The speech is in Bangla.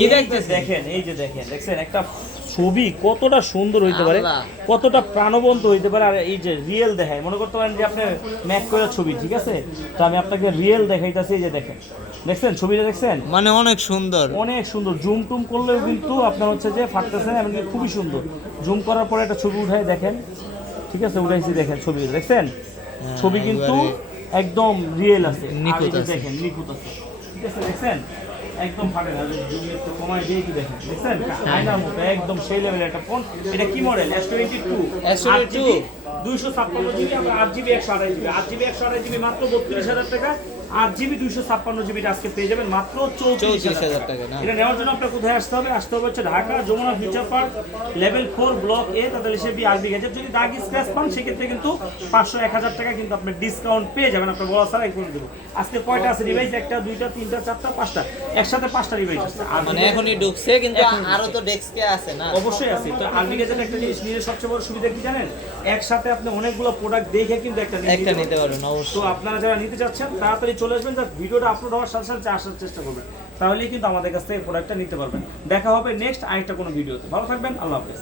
কি দেখতেছেন? দেখেন এই যে দেখছেন একটা ছবি কতটা সুন্দর হইতে পারে, কতটা প্রাণবন্ত হইতে পারে। আর এই যে রিয়েল দেখায়, মনে করতে পারেন যে আপনার ম্যাক করা ছবি, ঠিক আছে? তো আমি আপনাকে রিয়েল দেখাইতাছি। এই যে দেখছেন ছবিটা, দেখছেন মানে অনেক সুন্দর। অনেক সুন্দর। জুম টুম করলেও কিন্তু আপনার হচ্ছে যে ফাটতেছে না, এমনকি খুবই সুন্দর। জুম করার পরে একটা ছবি উঠাই দেখেন, ঠিক আছে? উঠাইছি, দেখেন ছবি, দেখছেন ছবি কিন্তু একদম রিয়েল আছে, নিখুঁত আছে। দেখেন নিখুঁত আছে, ঠিক আছে? দেখছেন একদম ফাটে না। জুম একটু কমাই দিয়ে কি দেখেন, দেখছেন আয়নার মতো একদম সেই লেভেলের একটা ফোন। এটা কি মডেল? S22 S22 256 জিবি, আমরা 8 জিবি 128 জিবি, 8 জিবি 128 জিবি মাত্র 32,000 টাকা। 8 জিবি 256 জিবি আজকে পেয়ে যাবেন মাত্র 34,000 টাকা না? এটা নেওয়ার জন্য আপনার কোথায় আসতে হবে? আসতে হবে হচ্ছে Dhaka Jamuna future park level 4 block A, তাদের হিসেবে আরবি গ্যাজেট। যদি দাগি স্ক্র্যাচ পান সেক্ষেত্রে কিন্তু 500-1000 টাকা কিন্তু আপনি ডিসকাউন্ট পেয়ে যাবেন। আপনার বলা ছাড়াই করে দেবো। আজকে কয়টা আছে ডিভাইস? 1টা 2টা 3টা 4টা 5টা, একসাথে 5টা ডিভাইস আছে। আর মানে এখনই ঢুকছে, কিন্তু আরো তো ডেস্কে আছে না? অবশ্যই আছে। তো আরবি গ্যাজেট একটা জিনিস নিলে সবচেয়ে বড় সুবিধা কি জানেন? একসাথে আপনি অনেকগুলো প্রোডাক্ট দেখে কিন্তু একটা নিতে পারবেন তো অবশ্যই। আপনারা যারা নিতে চাচ্ছেন তাড়াতাড়ি চলে আসবেন, যা ভিডিওটা আপলোড হওয়ার সাথে সাথে আসার চেষ্টা করবেন, তাহলেই কিন্তু আমাদের কাছ থেকে প্রোডাক্টটা নিতে পারবেন। দেখা হবে নেক্সট আরেকটা কোনো ভিডিওতে। ভালো থাকবেন, আল্লাহ হাফেজ।